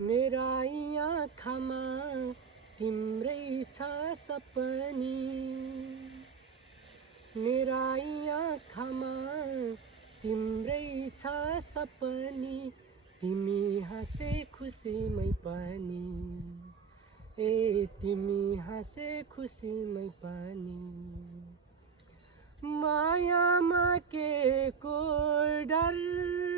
मेरा आँखामा तिम्रै छ सपनी, मेरा आँखामा तिम्रै छ सपनी, तिमी हाँसे खुसीमै पनि, ए तिमी हाँसे खुसीमै पनि। मायामा के को डर,